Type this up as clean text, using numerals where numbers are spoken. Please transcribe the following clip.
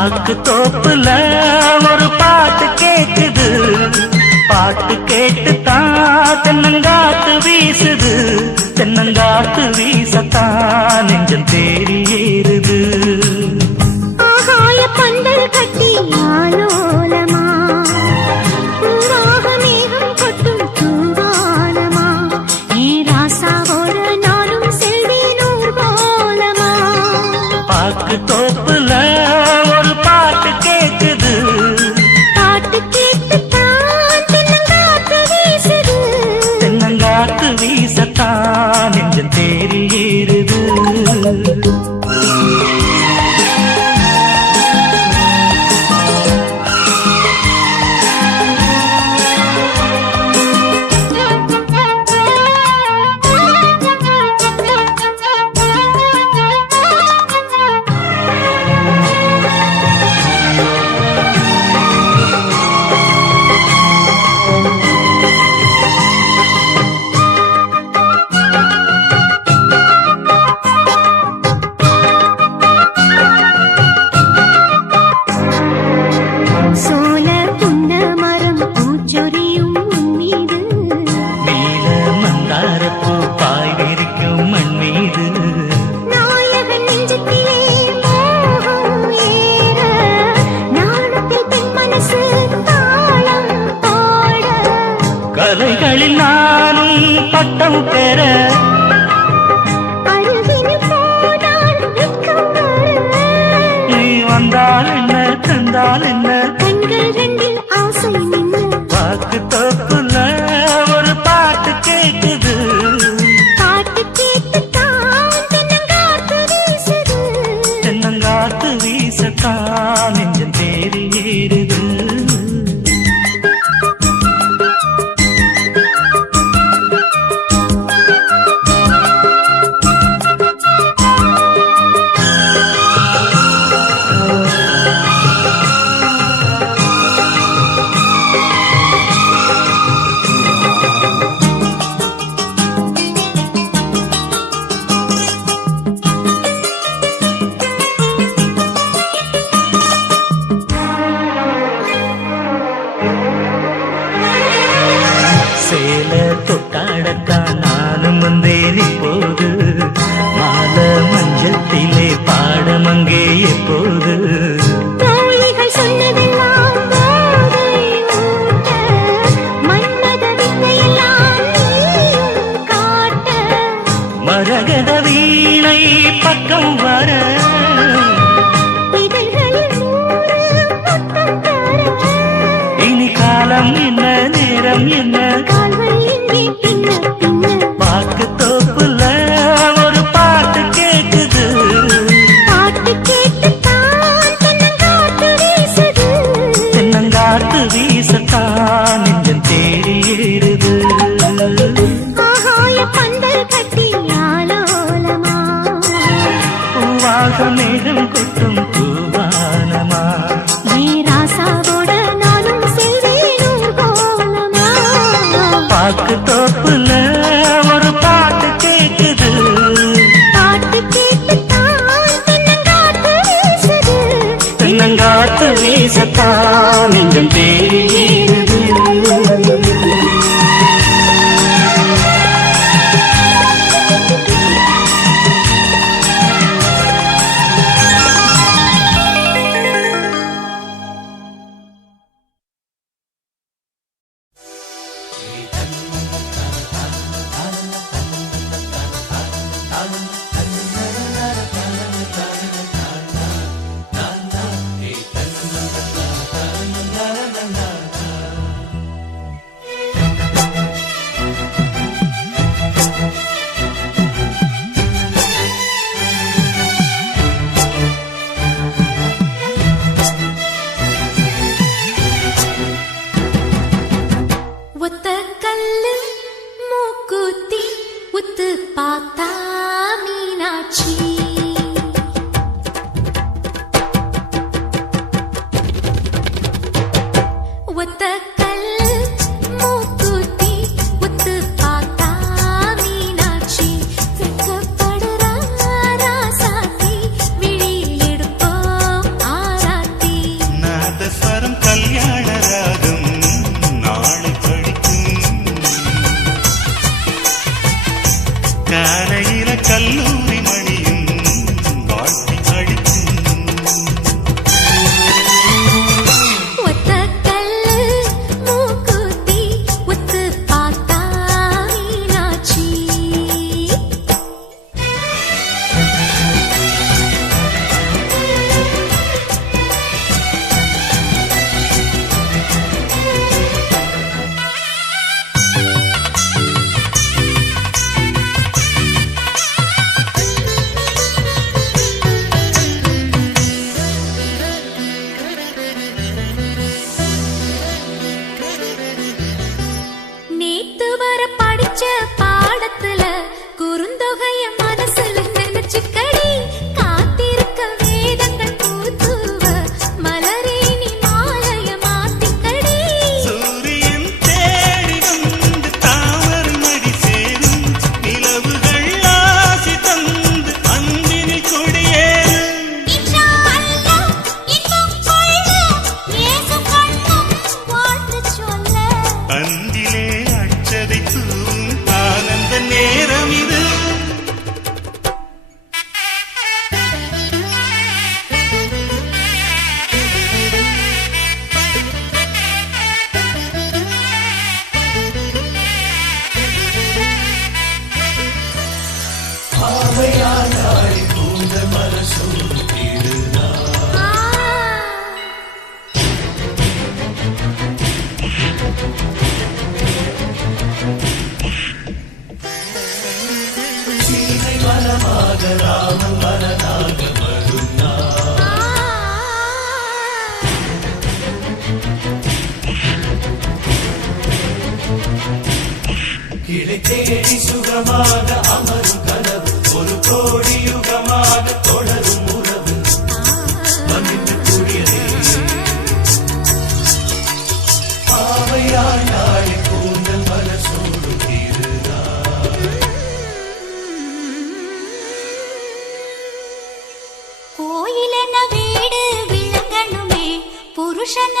பாக்கு தோப்புல ஒரு பாட்டு கேக்குது, பாட்டு கேட்டுத்தான் தென்னங்காத்து வீசுது, தென்னங்காத்து வீசத்தான் நெஞ்சம் தேறி ஏறுது. ஆகாய பந்தல் கட்டி ஆலோலமா, பூவாக மேகம் கொட்டும் பூவானமா, நீ ராசாவோட நானும் செல்வேன் ஊர்வலமா. பாக்கு தோப்புல ஒரு பாட்டு கேக்குது, பாட்டு கேட்டுத்தான் தென்னங்காத்து வீசுது, தென்னங்காத்து வீசத்தான் நெஞ்சம் தேறி ஏறுது. கலைகளில் நானும் பட்டம் பெற நீ வந்தால் என்ன தந்தால் என்ன, கண்கள் ரெண்டில் ஆசை நின்று பாக்கு தோப்புல ஒரு பாட்டு கேக்குது, பாட்டு கேட்டுத்தான் தென்னங்காத்து வீசுது, தென்னங்காத்து வீசத்தான் நெஞ்சம் தேறி ஏறுது. சேல தொட்டாடத்தான் நானும் வந்தேன் இப்போது, மாலை மஞ்சத்திலே பாடமங்கே எப்போது. தோழிகள் சொன்னதெல்லாம் போதை ஊட்ட, மன்மத வித்தையெல்லாம் நீயும் காட்ட, மரகத வீணை பக்கம் வர இதழ்களில் 100 முத்தம் தர, இனி காலம் என்ன நேரம் என்ன, கால்கள் எண்ணி பின்ன பின்ன, பாக்கு தோப்புல ஒரு பாட்டு கேக்குது, பாட்டு கேட்டுத்தான் தென்னங்காத்து வீசுது, தென்னங்காத்து வீசத்தான் நெஞ்சம் தேடி ஏறுது. ஆகாய பந்தல் கட்டி ஆலோலமா, பூவாக மேகம் கொட்டும் பூவானமா, நீ ராசாவோட நானும் செல்வேன் ஊர்வலமா. பாக்கு தோப்புல ஒரு பாட்டு கேக்குது, பாட்டு கேட்டுத்தான் தென்னங்காத்து வீசுது, தென்னங்காத்து வீசத்தான் நெஞ்சம் தேடி ஏறுது. பலராமன் வரனாக வரும் நாள். கிளை தேடி சுகமாக அமரும் கனவு ஒரு கோடி யுகமாக தொடரும் உறவு வந்திட்டு கூடியதே பாவையாய் நாளை கூந்தல் மலசோடு திருநாள். கோயிலென வீடு விளங்கணுமே புருஷன